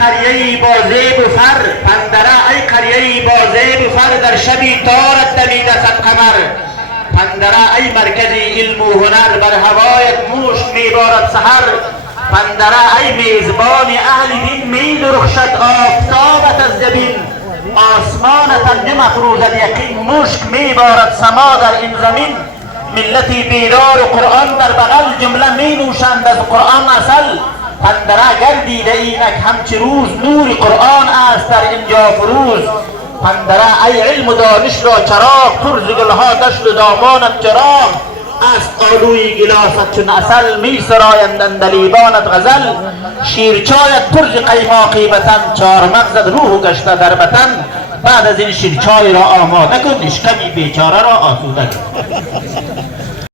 قریه‌ای با زیب و فر، پندره ای قریه‌ای با زیب و فر، در شبی تارت دمیده صد قمر. پندره ای مرکزی علم و هنر، بر هوایت مشک میبارد سحر. پندره ای میزبان اهل دین، می درخشد آفتابت از جبین. آسمانت نمفروزد یقین، مشک میبارد سما در این زمین. ملتی بیدار و قرآن در بغل، جمله می نوشند از قرآن اصل. پندره گردیده اینک همچه روز، نور قرآن است در اینجا فروز. پندره ای علم و دانش را چراغ، ترز گلها دشت و دامانت چراغ. از آلوی گلاست چون اصل، می سرایند اندلیبانت غزل. شیرچایت ترج قیماقی وطن، چار مغزت روح گشته در وطن. بعد از این شیرچای را آماده کن، اشکمی بیچاره را آسوده کن.